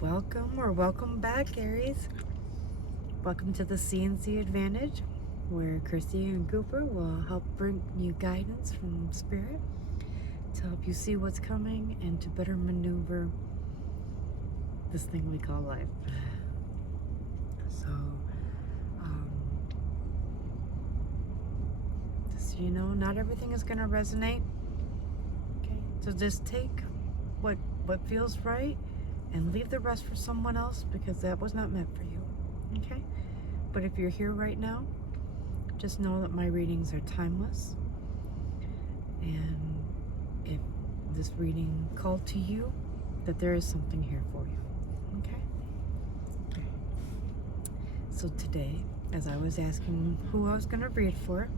Welcome or welcome back, Aries. Welcome to the CNC Advantage, where Chrissy and Cooper will help bring you guidance from Spirit to help you see what's coming and to better maneuver this thing we call life. So, just so you know, not everything is going to resonate. Okay, so just take what feels right and leave the rest for someone else, because that was not meant for you. Okay, but if you're here right now, just know that my readings are timeless, and if this reading called to you, that there is something here for you. Okay, so today, as I was asking who I was going to read for,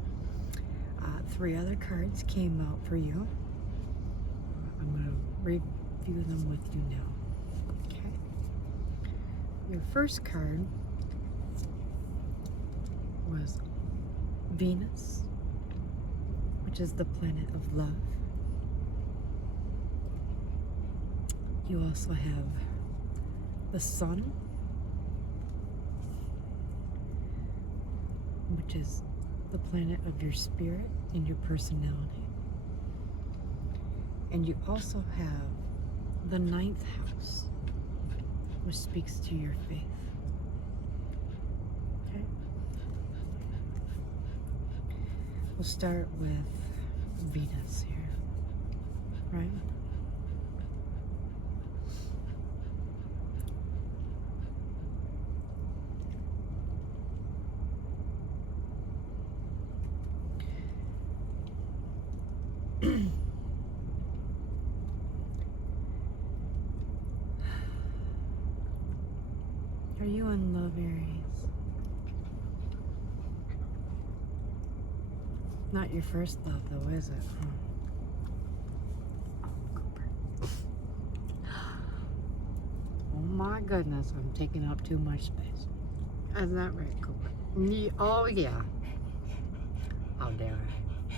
3 other cards came out for you. I'm going to review them with you now. Okay, your first card was Venus, which is the planet of love. You also have the Sun, which is the planet of your spirit and your personality. And you also have the 9th house, which speaks to your faith. Okay? We'll start with Venus here, right? Are you in love, Aries? Not your first love, though, is it? Oh, Cooper. Oh my goodness, I'm taking up too much space. Isn't that right, Cooper? Oh, yeah. How dare I?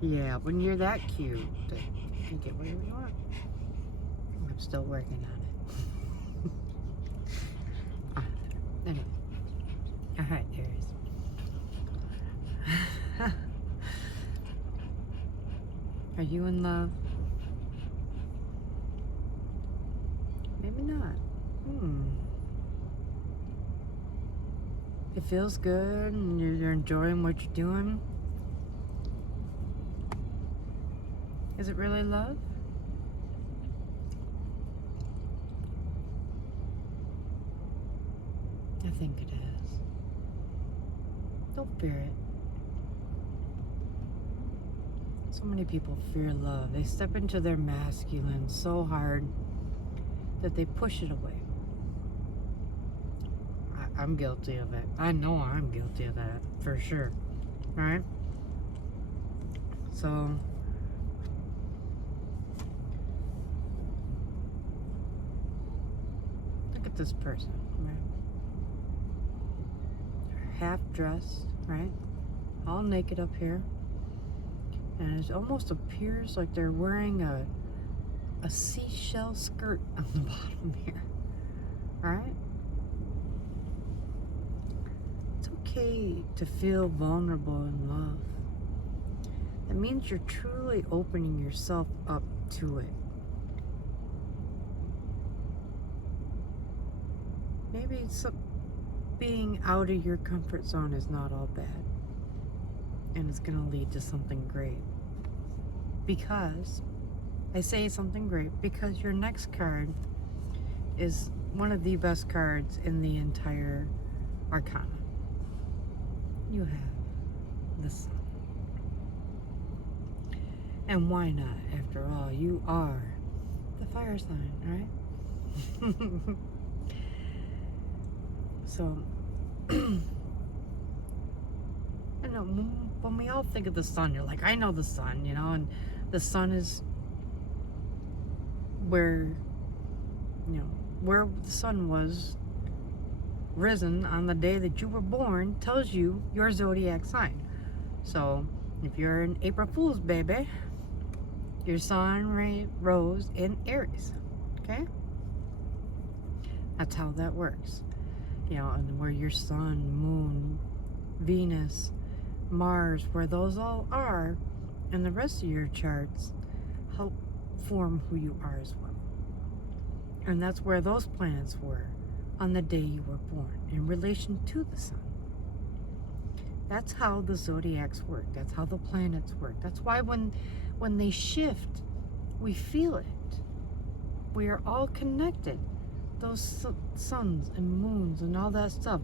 Yeah, when you're that cute, you get whatever you want. I'm still working on it. Anyway. All right, Aries. Are you in love? Maybe not. It feels good and you're enjoying what you're doing. Is it really love? I think it is. Don't fear it. So many people fear love. They step into their masculine so hard that they push it away. I'm guilty of it. I know I'm guilty of that, for sure. Right? So, look at this person, right? They're half dressed, right? All naked up here. And it almost appears like they're wearing a seashell skirt on the bottom here. Right? It's okay to feel vulnerable in love. That means you're truly opening yourself up to it. Maybe being out of your comfort zone is not all bad. And it's going to lead to something great. Because, I say something great, because your next card is one of the best cards in the entire Arcana. You have the Sun. And why not? After all, you are the fire sign, right? So, I know when we all think of the Sun, you're like, I know the Sun, you know, and the Sun is where, you know, where the Sun was risen on the day that you were born tells you your zodiac sign. So if you're an April Fool's baby, your sun rose in Aries. Okay? That's how that works. You know, and where your sun, moon, Venus, Mars, where those all are, and the rest of your charts help form who you are as well. And that's where those planets were on the day you were born in relation to the sun. That's how the zodiacs work. That's how the planets work. That's why when they shift, we feel it. We are all connected. Those suns and moons and all that stuff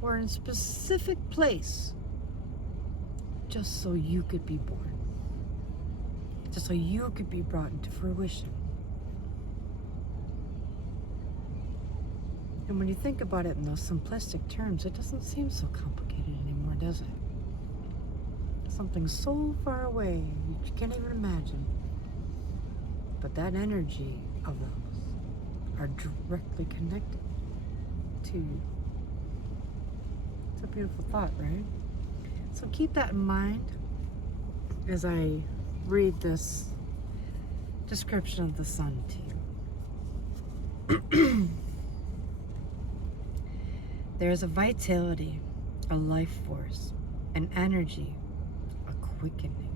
were in a specific place just so you could be born. Just so you could be brought into fruition. And when you think about it in those simplistic terms, it doesn't seem so complicated anymore, does it? Something so far away, you can't even imagine. But that energy of those are directly connected to you. It's a beautiful thought, right? So keep that in mind as I read this description of the sun to you. There is a vitality, a life force, an energy, a quickening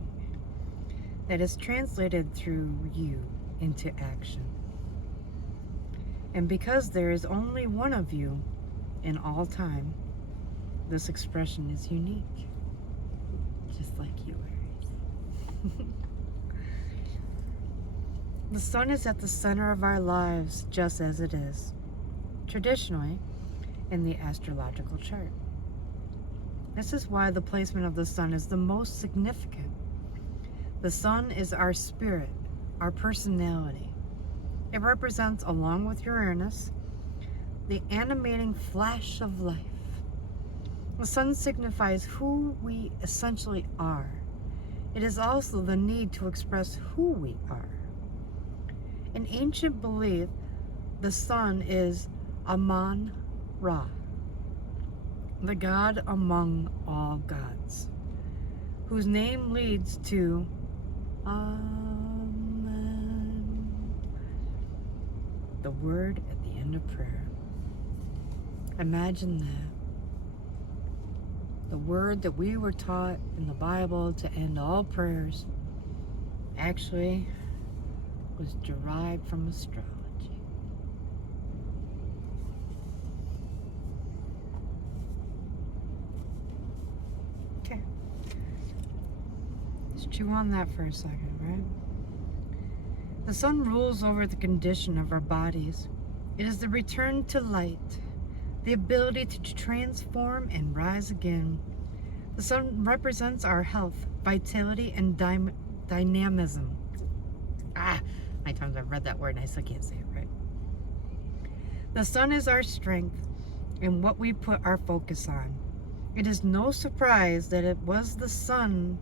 that is translated through you into action. And because there is only one of you in all time, this expression is unique, just like you, Aries. The sun is at the center of our lives, just as it is traditionally in the astrological chart. This is why the placement of the sun is the most significant. The sun is our spirit, our personality. It represents, along with Uranus, the animating flash of life. The sun signifies who we essentially are. It is also the need to express who we are. In ancient belief, the sun is Amun-Ra, the god among all gods, whose name leads to Amen, the word at the end of prayer. Imagine that. The word that we were taught in the Bible to end all prayers actually was derived from astrology. Okay. Let's chew on that for a second, right? The sun rules over the condition of our bodies. It is the return to light, the ability to transform and rise again. The sun represents our health, vitality, and dynamism. My times I've read that word and I still can't say it right. The sun is our strength and what we put our focus on. It is no surprise that it was the sun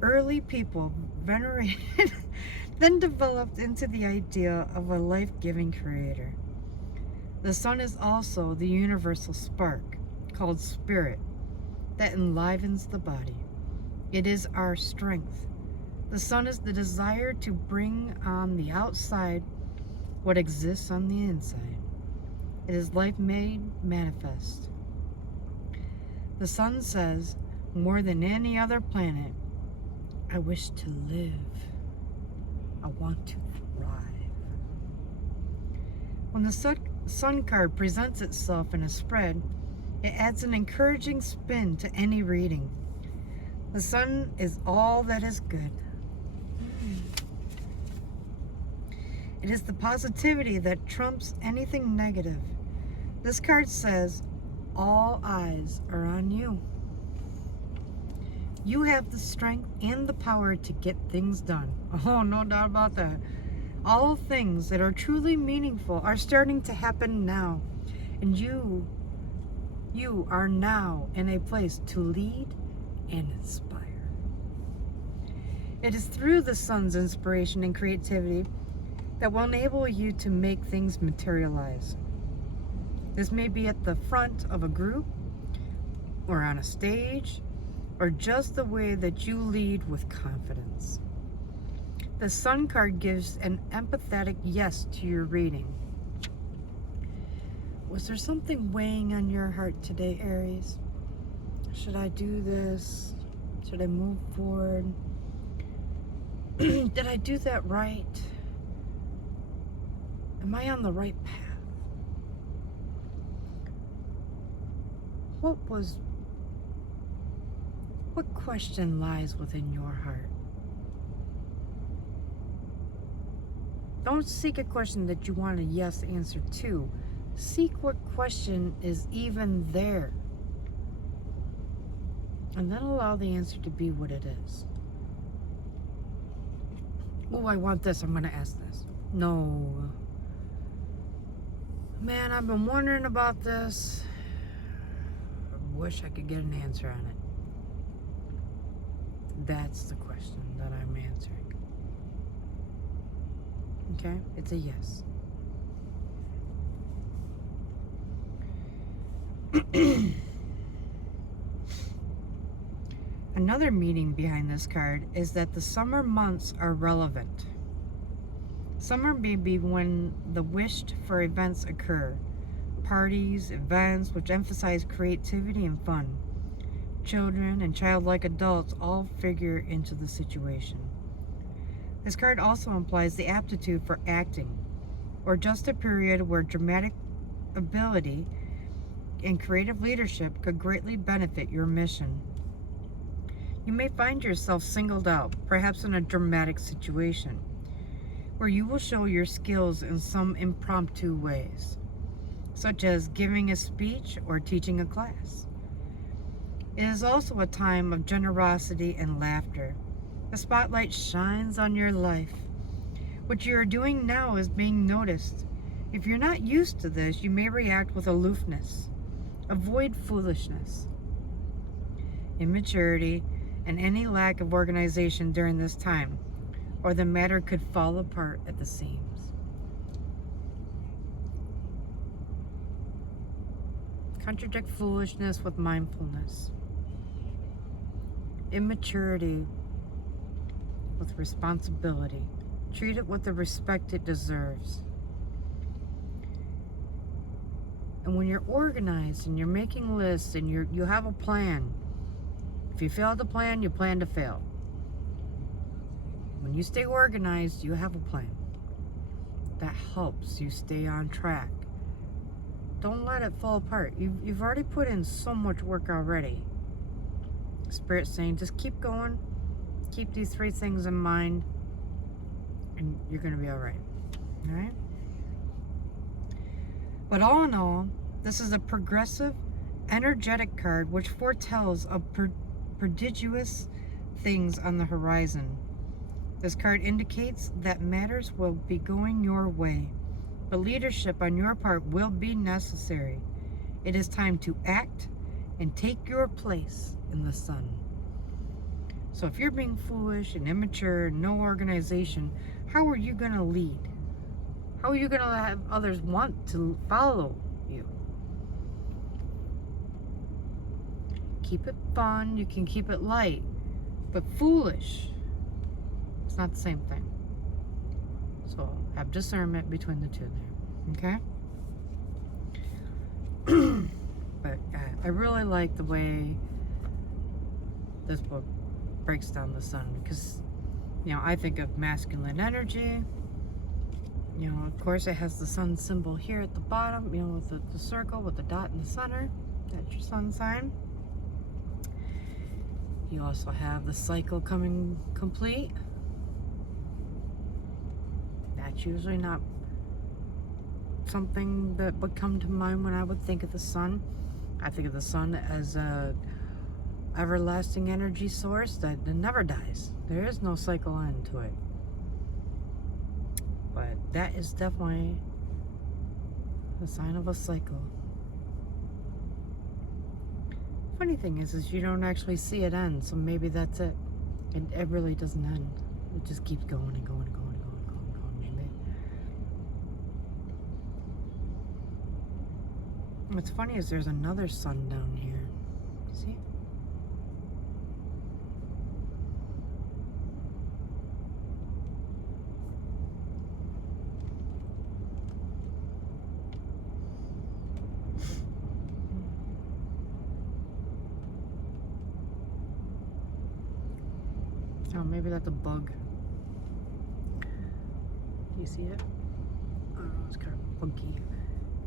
early people venerated, then developed into the idea of a life-giving creator. The sun is also the universal spark, called spirit, that enlivens the body. It is our strength. The sun is the desire to bring on the outside what exists on the inside. It is life made manifest. The sun says, more than any other planet, I wish to live. I want to thrive. When the sun card presents itself in a spread, it adds an encouraging spin to any reading. The sun is all that is good. It is the positivity that trumps anything negative. This card says, all eyes are on you. You have the strength and the power to get things done. Oh, no doubt about that. All things that are truly meaningful are starting to happen now. And you are now in a place to lead and inspire. It is through the sun's inspiration and creativity that will enable you to make things materialize. This may be at the front of a group, or on a stage, or just the way that you lead with confidence. The sun card gives an empathetic yes to your reading. Was there something weighing on your heart today, Aries? Should I do this? Should I move forward? Did I do that right? Am I on the right path? What question lies within your heart? Don't seek a question that you want a yes answer to. Seek what question is even there. And then allow the answer to be what it is. Oh, I want this. I'm going to ask this. No. Man, I've been wondering about this. I wish I could get an answer on it. That's the question that I'm answering. Okay? It's a yes. Another meaning behind this card is that the summer months are relevant. Summer may be when the wished for events occur. Parties, events which emphasize creativity and fun. Children and childlike adults all figure into the situation. This card also implies the aptitude for acting, or just a period where dramatic ability and creative leadership could greatly benefit your mission. You may find yourself singled out, perhaps in a dramatic situation, where you will show your skills in some impromptu ways, such as giving a speech or teaching a class. It is also a time of generosity and laughter. The spotlight shines on your life. What you are doing now is being noticed. If you're not used to this, you may react with aloofness. Avoid foolishness, immaturity, and any lack of organization during this time, or the matter could fall apart at the seams. Contradict foolishness with mindfulness. Immaturity with responsibility. Treat it with the respect it deserves. And when you're organized and you're making lists and you have a plan, if you fail the plan, you plan to fail. When you stay organized, you have a plan. That helps you stay on track. Don't let it fall apart. You've already put in so much work already. Spirit's saying, just keep going. Keep these 3 things in mind, and you're going to be all right. All right? But all in all, this is a progressive, energetic card which foretells of prodigious things on the horizon. This card indicates that matters will be going your way, but leadership on your part will be necessary. It is time to act and take your place in the sun. So if you're being foolish and immature, no organization, how are you going to lead? How are you going to have others want to follow you? Keep it fun, you can keep it light, but foolish, it's not the same thing. So have discernment between the two there, okay? But I really like the way this book breaks down the sun, because, you know, I think of masculine energy. You know, of course, it has the sun symbol here at the bottom, you know, with the circle with the dot in the center. That's your sun sign. You also have the cycle coming complete. That's usually not something that would come to mind when I would think of the sun. I think of the sun as a everlasting energy source that never dies. There is no cycle end to it. But that is definitely the sign of a cycle. Funny thing is you don't actually see it end, so maybe that's it. It really doesn't end. It just keeps going and going and going and going and going and going, maybe. What's funny is there's another sun down here. See? Oh, maybe that's a bug. Do you see it? I don't know, it's kind of funky.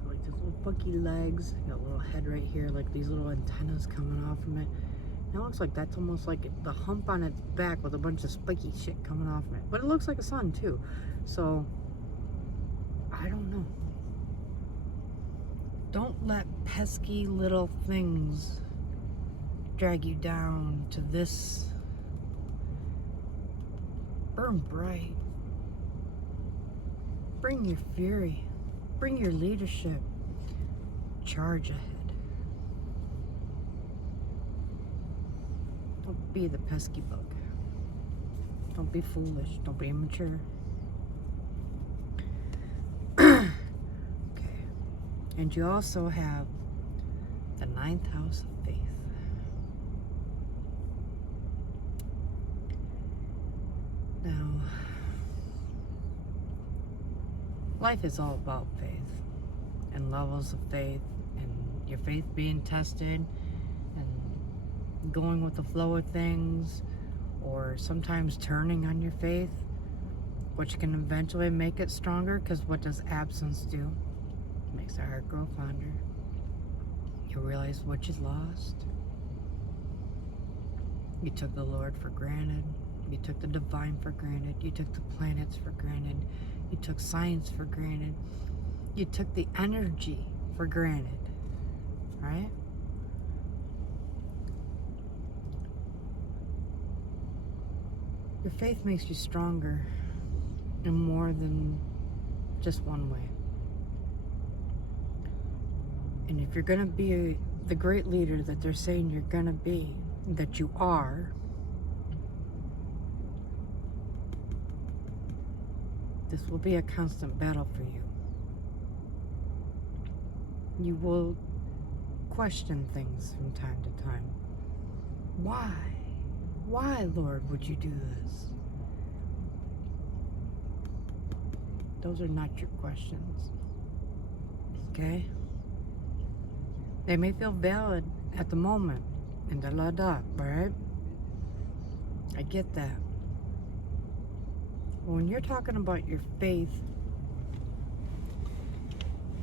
Like these little funky legs. Got a little head right here, like these little antennas coming off from it. It looks like that's almost like the hump on its back with a bunch of spiky shit coming off of it. But it looks like a sun too. So, I don't know. Don't let pesky little things drag you down to this. Burn bright. Bring your fury. Bring your leadership. Charge ahead. Don't be the pesky bug. Don't be foolish. Don't be immature. Okay. And you also have the 9th house of faith. Now, life is all about faith and levels of faith and your faith being tested and going with the flow of things, or sometimes turning on your faith, which can eventually make it stronger, because what does absence do? It makes the heart grow fonder. You realize what you lost. You took the Lord for granted. You took the divine for granted. You took the planets for granted. You took science for granted. You took the energy for granted, right? Your faith makes you stronger in more than just one way. And if you're going to be the great leader that they're saying you're going to be, that you are, this will be a constant battle for you. You will question things from time to time. Why? Why, Lord, would you do this? Those are not your questions. Okay? They may feel valid at the moment, and right? I get that. When you're talking about your faith,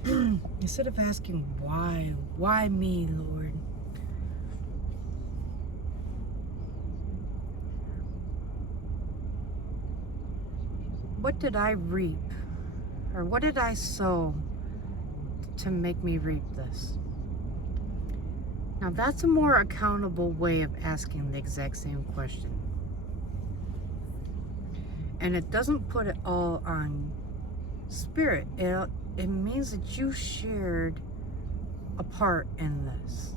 instead of asking why me, Lord? What did I reap? Or what did I sow to make me reap this? Now that's a more accountable way of asking the exact same question. And it doesn't put it all on spirit. It means that you shared a part in this.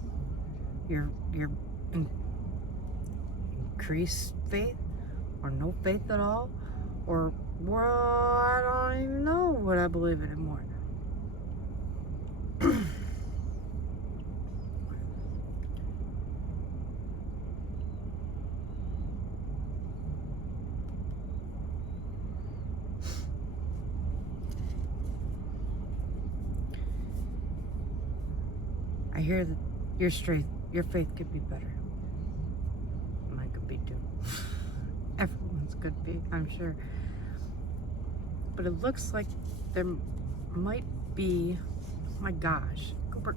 Your increased faith, or no faith at all, or, well, I don't even know what I believe anymore. I hear that your faith could be better. Mine could be too. Everyone's could be, I'm sure. But it looks like there might be, oh my gosh, Cooper,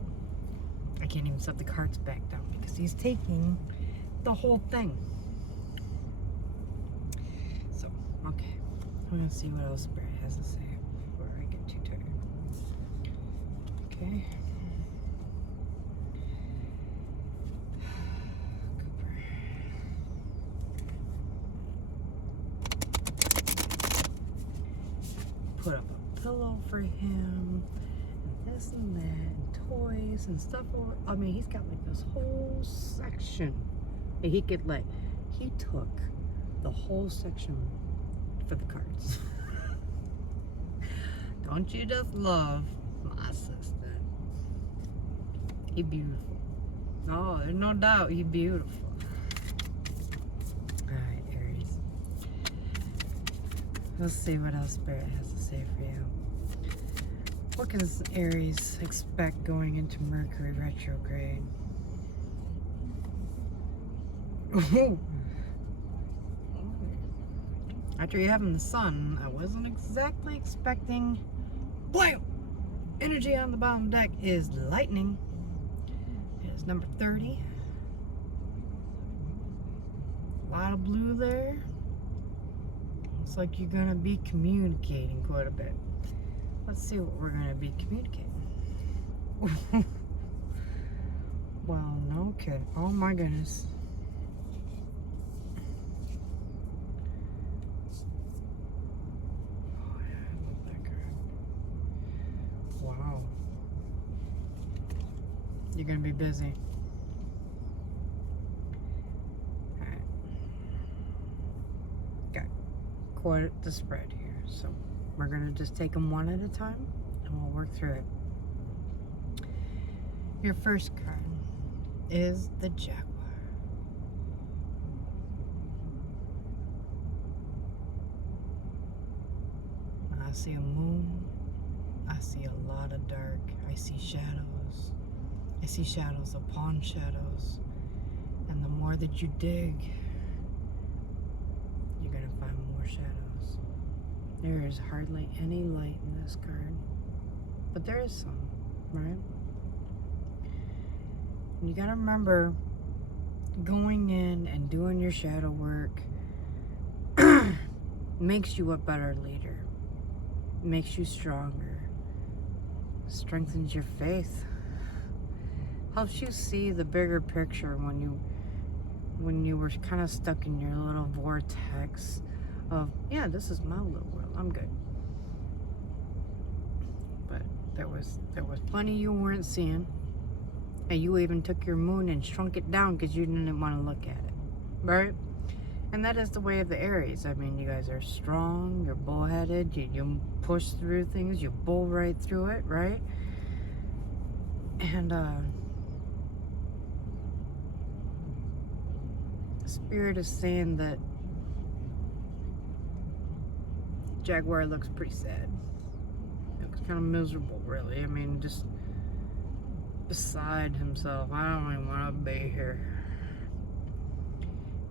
I can't even set the cards back down because he's taking the whole thing. So, okay, I'm gonna see what else Spirit has to say before I get too tired. Okay. Put up a pillow for him, and this and that, and toys and stuff. I mean, he's got like this whole section that he could let. He took the whole section for the cards. Don't you just love my assistant? He's beautiful. Oh, there's no doubt he's beautiful. Alright, Aries. Let's see what else Spirit has to say for you. What can Aries expect going into Mercury retrograde? After you having the sun, I wasn't exactly expecting. Blam! Energy on the bottom deck is lightning. It is number 30. A lot of blue there. Looks like you're gonna be communicating quite a bit. Let's see what we're gonna be communicating. Well, no kidding. Oh my goodness. Oh yeah, I love that card. Wow. You're gonna be busy. Alright. Got quite the spread here. So we're gonna just take them one at a time and we'll work through it. Your first card is the Jaguar. I see a moon. I see a lot of dark. I see shadows. I see shadows upon shadows. And the more that you dig, you're going to find more shadows. There is hardly any light in this card. But there is some, right? And you got to remember, going in and doing your shadow work makes you a better leader. Makes you stronger. Strengthens your faith. Helps you see the bigger picture when you were kind of stuck in your little vortex of, yeah, this is my little world, I'm good. But there was plenty you weren't seeing. And you even took your moon and shrunk it down because you didn't want to look at it, right? And that is the way of the Aries. I mean, you guys are strong, you're bullheaded, you push through things, you bull right through it, right? And Spirit is saying that Jaguar looks pretty sad. He looks kind of miserable, really. I mean, just beside himself. I don't even want to be here.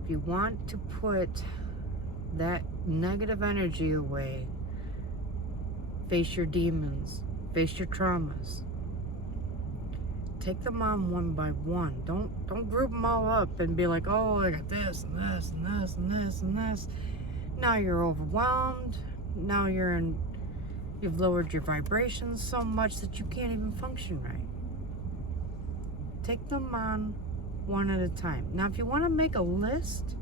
If you want to put that negative energy away, face your demons, face your traumas. Take them on one by one. Don't group them all up and be like, oh, I got this and this and this and this and this. Now you're overwhelmed. Now you've lowered your vibrations so much that you can't even function right. Take them on one at a time. Now, if you want to make a list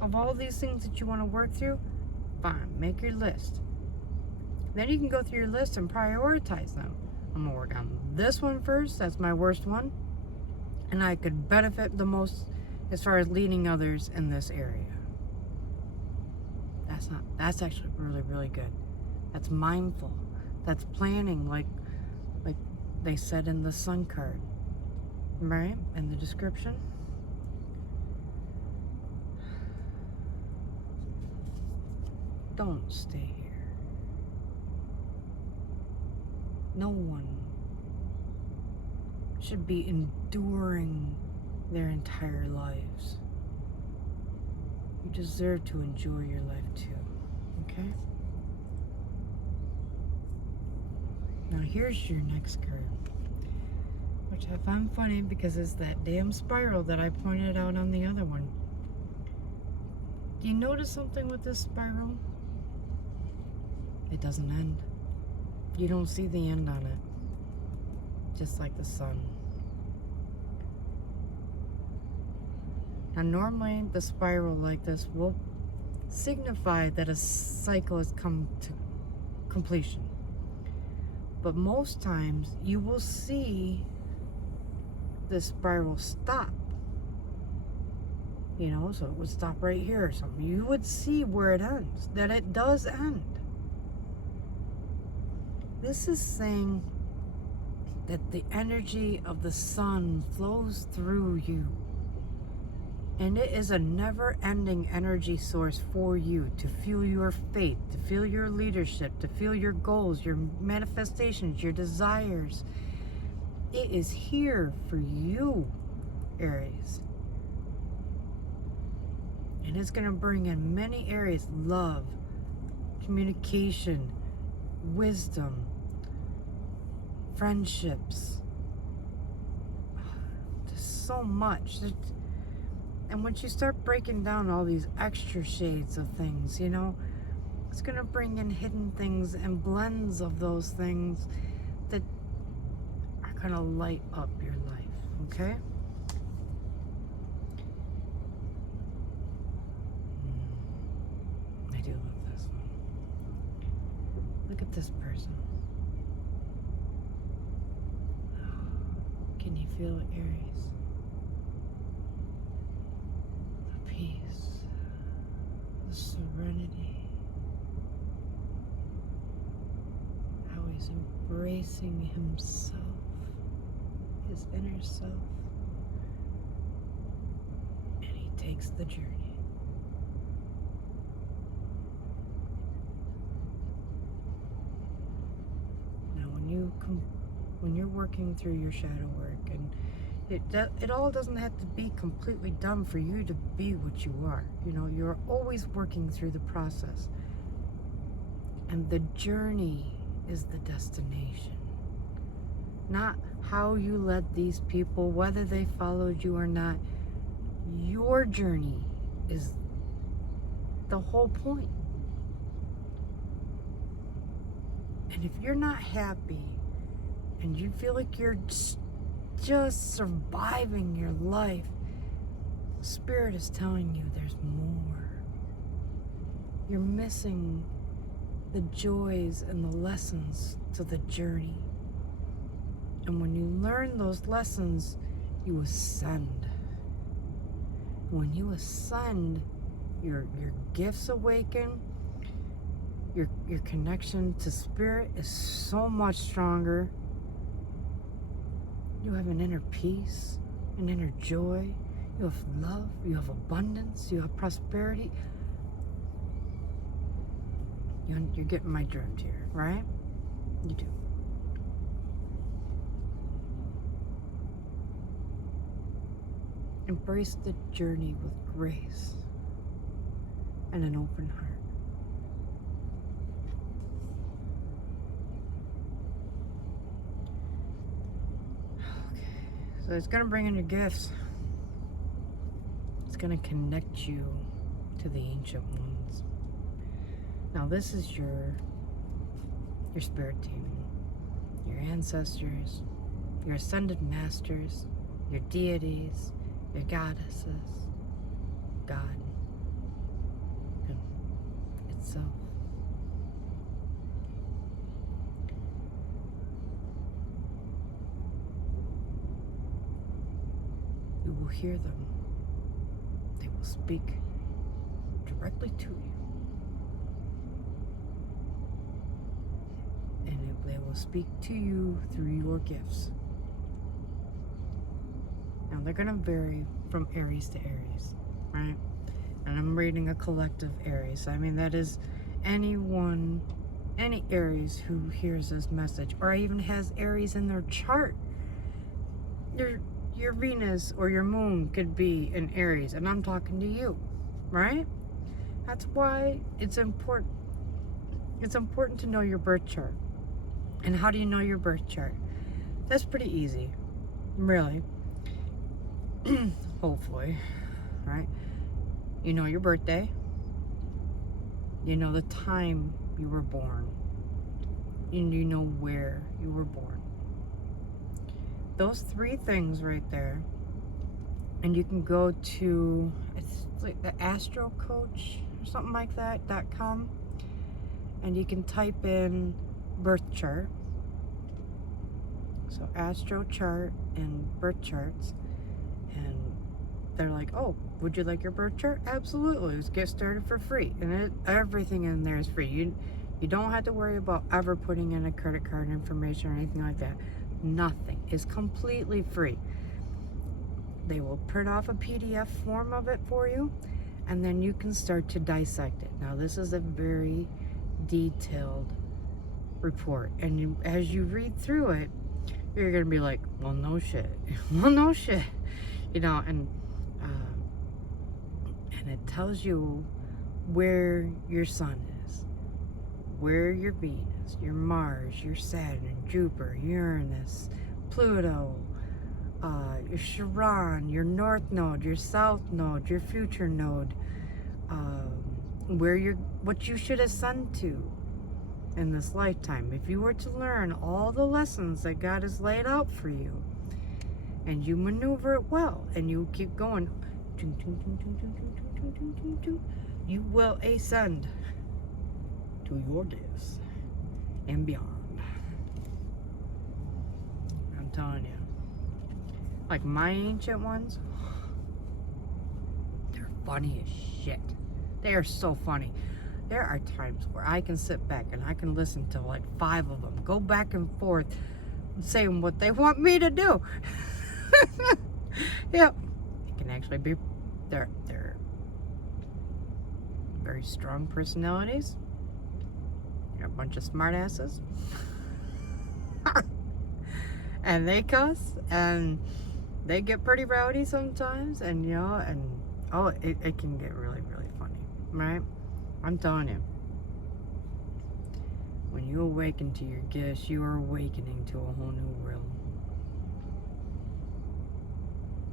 of all these things that you want to work through, fine, make your list. Then you can go through your list and prioritize them. I'm going to work on this one first. That's my worst one. And I could benefit the most as far as leading others in this area. That's actually really, really good. That's mindful. That's planning, like they said in the Sun card. Right? In the description. Don't stay here. No one should be enduring their entire lives. You deserve to enjoy your life too. Okay? Now here's your next card, which I find funny because it's that damn spiral that I pointed out on the other one. Do you notice something with this spiral? It doesn't end. You don't see the end on it. Just like the sun. Now normally the spiral like this will signify that a cycle has come to completion. But most times you will see the spiral stop. You know, so it would stop right here or something. You would see where it ends, that it does end. This is saying that the energy of the sun flows through you. And it is a never-ending energy source for you to fuel your faith, to fuel your leadership, to fuel your goals, your manifestations, your desires. It is here for you, Aries. And it's going to bring in many areas: love, communication, wisdom, friendships. There's so much. And once you start breaking down all these extra shades of things, you know, it's going to bring in hidden things and blends of those things that are going to light up your life, okay? I do love this one. Look at this person. Can you feel it, Aries? The peace, the serenity. How he's embracing himself, his inner self, and he takes the journey. When you're working through your shadow work, and it all doesn't have to be completely done for you to be what you are. You know, you're always working through the process, and the journey is the destination, not how you led these people, whether they followed you or not. Your journey is the whole point. And if you're not happy and you feel like you're just surviving your life, Spirit is telling you there's more. You're missing the joys and the lessons to the journey. And when you learn those lessons, you ascend. When you ascend, your gifts awaken. Your connection to Spirit is so much stronger. You have an inner peace, an inner joy. You have love, you have abundance, you have prosperity. You're getting my drift here, right? You do. Embrace the journey with grace and an open heart. So it's going to bring in your gifts. It's going to connect you to the ancient ones. Now this is your spirit team, your ancestors, your ascended masters, your deities, your goddesses, God itself. You will hear them. They will speak directly to you. And they will speak to you through your gifts. Now they're going to vary from Aries to Aries, right? And I'm reading a collective Aries. I mean, that is anyone, any Aries who hears this message, or even has Aries in their chart. Your Venus or your moon could be in Aries, and I'm talking to you, right? That's why it's important. It's important to know your birth chart. And how do you know your birth chart? That's pretty easy, really. Hopefully, right? You know your birthday. You know the time you were born. And you know where you were born. Those three things right there. And you can go to, it's like the Astro Coach or something like that, .com. And you can type in birth chart. So Astro chart and birth charts. And they're like, oh, would you like your birth chart? Absolutely. Let's get started for free. And everything in there is free. You don't have to worry about ever putting in a credit card information or anything like that. Nothing. It's completely free. They will print off a PDF form of it for you, and then you can start to dissect it. Now, this is a very detailed report, and as you read through it, you're going to be like, well, no shit. Well, no shit. You know, and it tells you where your sun is. where your Venus, your Mars, your Saturn, Jupiter, Uranus, Pluto, your Chiron, your North Node, your South Node, your future node, what you should ascend to in this lifetime. If you were to learn all the lessons that God has laid out for you, and you maneuver it well, and you keep going, you will ascend to your gifts and beyond. I'm telling you. Like my ancient ones, they're funny as shit. They are so funny. There are times where I can sit back and I can listen to like 5 of them go back and forth saying what they want me to do. Yeah, it can actually be, they're very strong personalities. They're a bunch of smartasses. And they cuss, and they get pretty rowdy sometimes, and you know, and oh, it can get really, really funny, right? I'm telling you, when you awaken to your gifts, you are awakening to a whole new realm.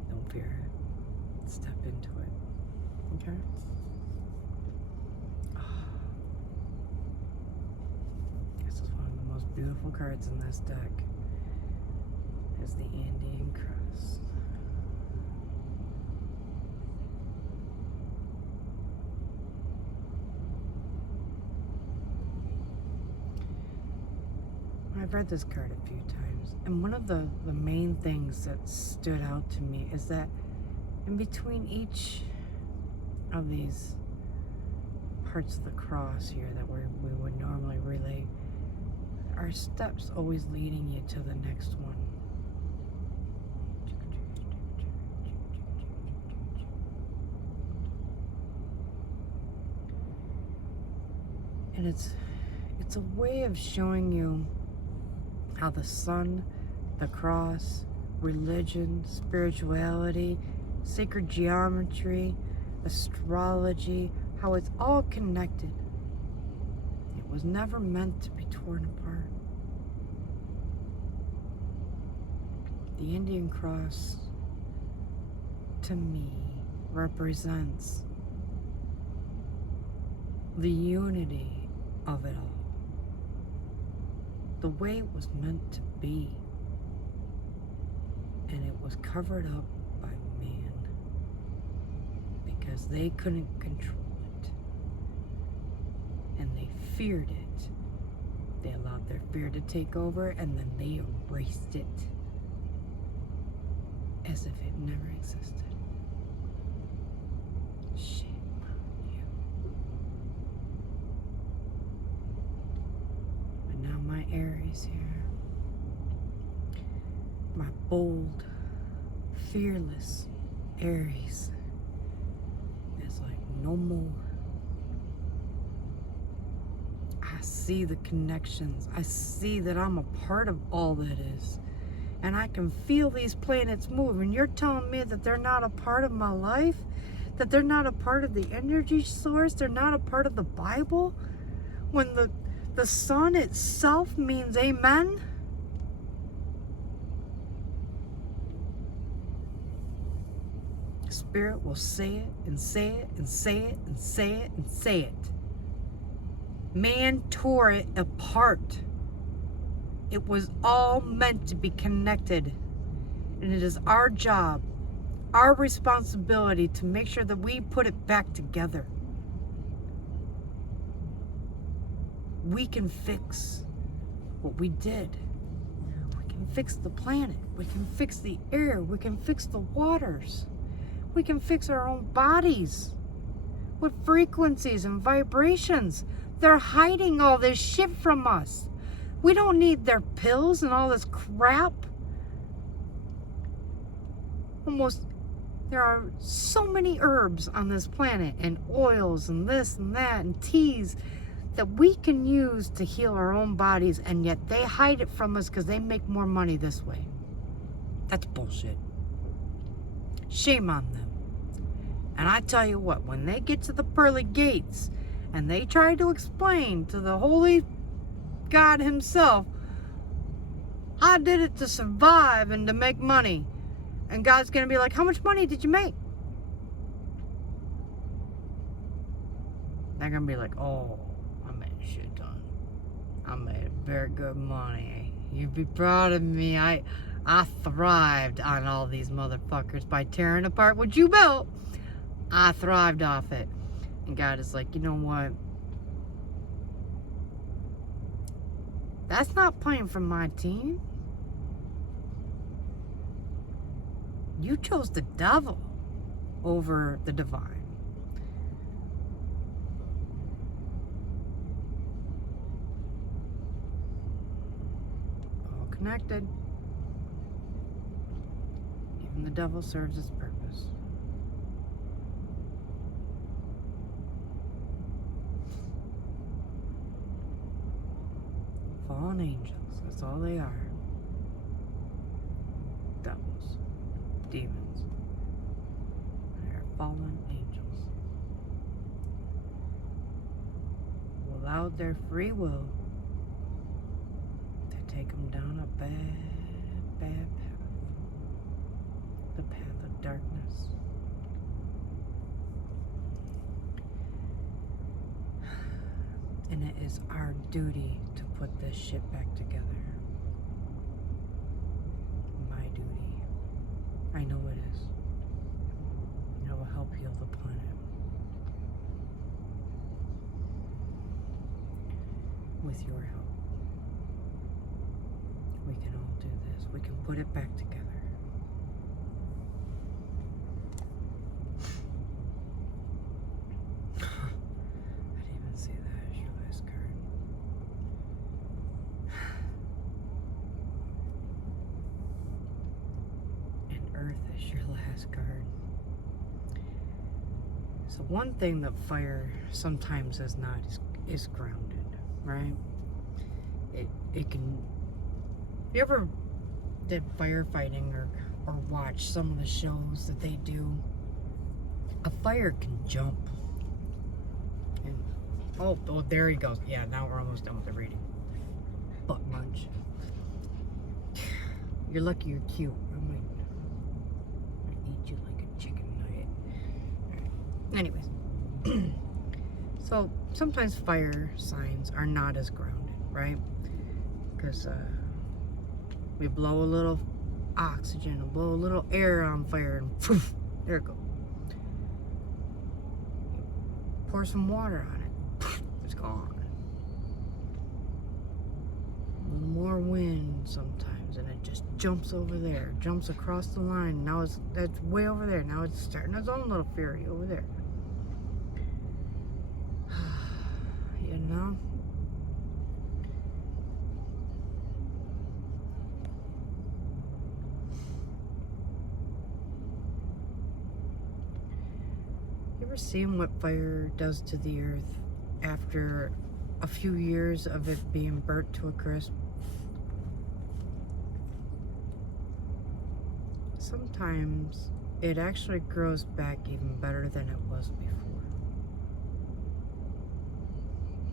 Don't fear it. Step into it. Okay? This is one of the most beautiful cards in this deck. Is the Indian Cross. I've read this card a few times, and one of the main things that stood out to me is that in between each of these parts of the cross here that we would normally relay, are steps always leading you to the next one. And it's a way of showing you how the sun, the cross, religion, spirituality, sacred geometry, astrology, how it's all connected. It was never meant to be torn apart. The Indian cross, to me, represents the unity of it all. The way it was meant to be. And it was covered up by man because they couldn't control it. And they feared it. They allowed their fear to take over, and then they erased it as if it never existed. Shame on you. But now my Aries here, my bold, fearless Aries, is like, no more. I see the connections. I see that I'm a part of all that is. And I can feel these planets move. And you're telling me that they're not a part of my life? That they're not a part of the energy source? They're not a part of the Bible? When the sun itself means amen? Spirit will say it and say it and say it and say it and say it. Man tore it apart. It was all meant to be connected. And it is our job, our responsibility to make sure that we put it back together. We can fix what we did. We can fix the planet. We can fix the air. We can fix the waters. We can fix our own bodies with frequencies and vibrations. They're hiding all this shit from us. We don't need their pills and all this crap. There are so many herbs on this planet, and oils and this and that and teas that we can use to heal our own bodies, and yet they hide it from us because they make more money this way. That's bullshit. Shame on them. And I tell you what, when they get to the pearly gates And they tried to explain to the holy God himself, I did it to survive and to make money. And God's going to be like, how much money did you make? They're going to be like, oh, I made a shit ton. I made very good money. You'd be proud of me. I thrived on all these motherfuckers by tearing apart what you built. I thrived off it. And God is like, you know what? That's not playing for my team. You chose the devil over the divine. All connected. Even the devil serves its purpose. Fallen angels, that's all they are. Devils, demons. They're fallen angels. Allowed their free will to take them down a bad, bad path. The path of darkness. And it is our duty to put this shit back together. My duty. I know it is. And it will help heal the planet. With your help. We can all do this. We can put it back together. So one thing that fire sometimes is not is grounded, right? It can. If you ever did firefighting or watch some of the shows that they do, a fire can jump. And oh, there he goes. Yeah, now we're almost done with the reading. Butt munch. You're lucky you're cute. I might eat you like a chicken nugget. Anyways, so sometimes fire signs are not as grounded, right? Because we blow a little oxygen and blow a little air on fire and poof, there it goes. Pour some water on it, poof, it's gone. A little more wind sometimes and it just jumps over there, jumps across the line. Now that's way over there. Now it's starting its own little fury over there. You know? You ever seen what fire does to the earth after a few years of it being burnt to a crisp? Sometimes it actually grows back even better than it was before.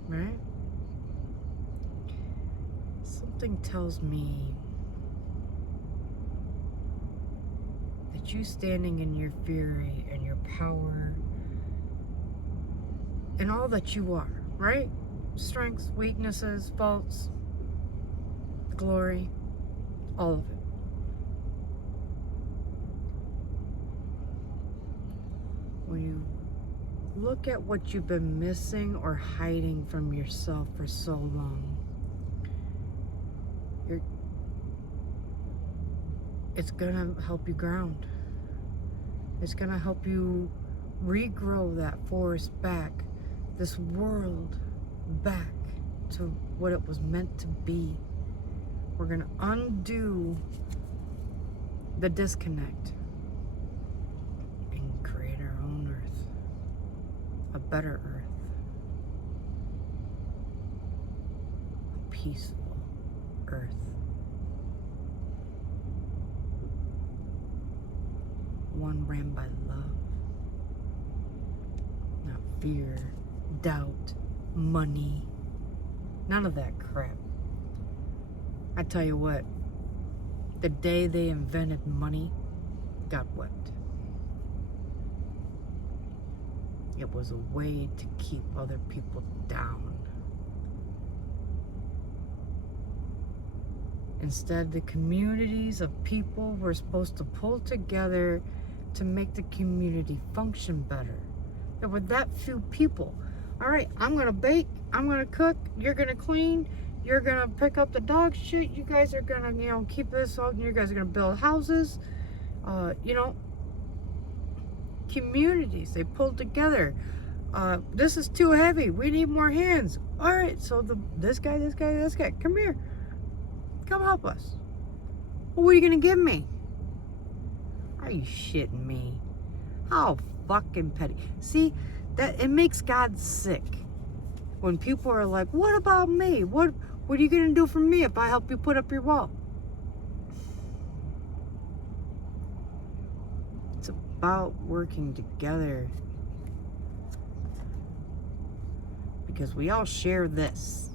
Right? Something tells me that you standing in your fury and your power and all that you are, right? Strengths, weaknesses, faults, glory, all of it. When you look at what you've been missing or hiding from yourself for so long, it's gonna help you ground. It's gonna help you regrow that forest back, this world back to what it was meant to be. We're gonna undo the disconnect and create our own earth, a better earth, a peaceful earth, one ran by love, not fear, doubt, money, none of that crap. I tell you what, the day they invented money, God wept. It was a way to keep other people down. Instead, the communities of people were supposed to pull together to make the community function better. There were that few people. All right, I'm gonna bake, I'm gonna cook, you're gonna clean, you're gonna pick up the dog shit, you guys are gonna, keep this all, you guys are gonna build houses, communities, they pulled together. This is too heavy, we need more hands. All right, so this guy, come here, come help us. Well, what are you gonna give me? Are you shitting me? How fucking petty. See, that it makes God sick when people are like, what about me? What are you gonna do for me if I help you put up your wall? It's about working together, because we all share this.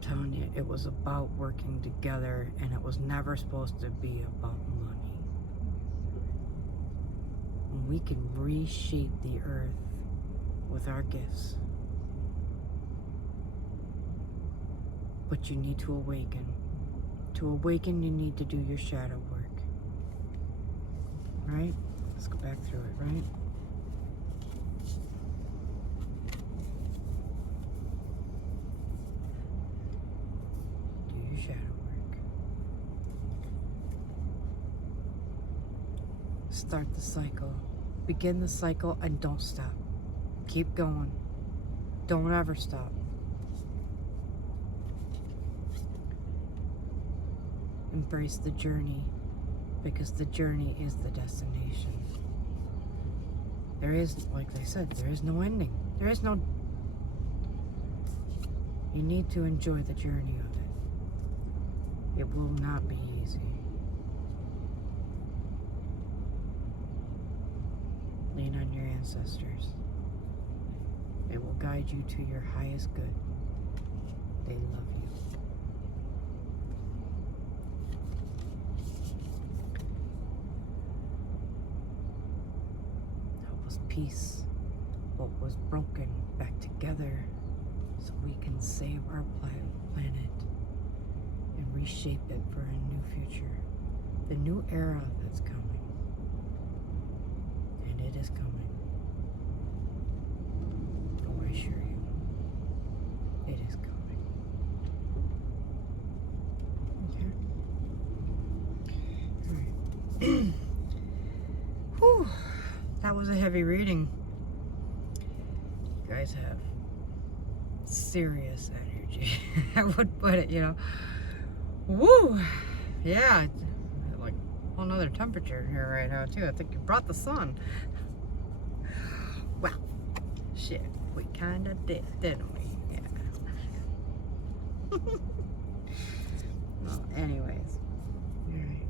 Telling you, it was about working together, and it was never supposed to be about money. And we can reshape the earth with our gifts, but you need to awaken. To awaken, you need to do your shadow work. Right? Let's go back through it, right? Shadow work. Start the cycle. Begin the cycle and don't stop. Keep going. Don't ever stop. Embrace the journey, because the journey is the destination. There is, like I said, there is no ending. There is no... You need to enjoy the journey of it. It will not be easy. Lean on your ancestors. They will guide you to your highest good. They love you. Help us piece what was broken back together so we can save our planet and reshape it for a new future, the new era that's coming. And it is coming. Oh, I assure you, it is coming. Okay. All right. Whew. That was a heavy reading. You guys have serious energy. I would put it, Woo! Yeah, like a whole nother temperature here right now too. I think you brought the sun. Well, shit, we kinda did, didn't we? Yeah. Well, anyways. Alright.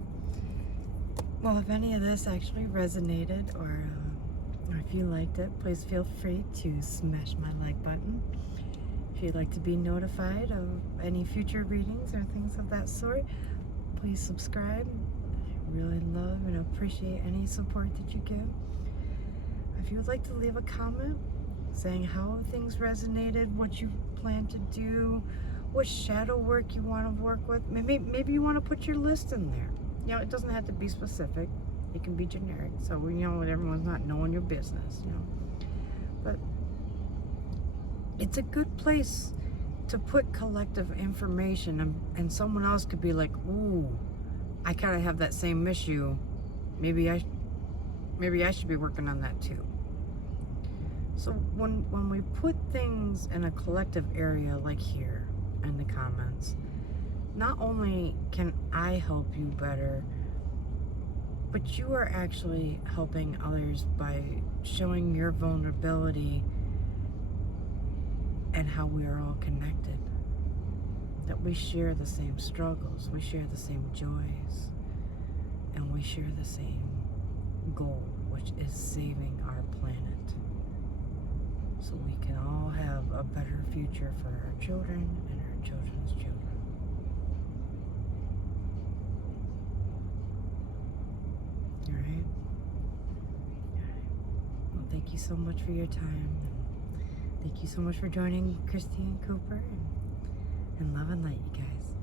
Well, if any of this actually resonated, or if you liked it, please feel free to smash my like button. If you'd like to be notified of any future readings or things of that sort, please subscribe. I really love and appreciate any support that you give. If you would like to leave a comment saying how things resonated, what you plan to do, what shadow work you want to work with, maybe you want to put your list in there. It doesn't have to be specific. It can be generic, so everyone's not knowing your business, But it's a good place to put collective information, and someone else could be like, ooh, I kind of have that same issue. Maybe I should be working on that too. So when we put things in a collective area like here in the comments, not only can I help you better, but you are actually helping others by showing your vulnerability and how we are all connected. That we share the same struggles, we share the same joys. and we share the same goal, which is saving our planet, so we can all have a better future for our children and our children's children. Alright? Well, thank you so much for your time. Thank you so much for joining Christy and Cooper. And love and light, you guys.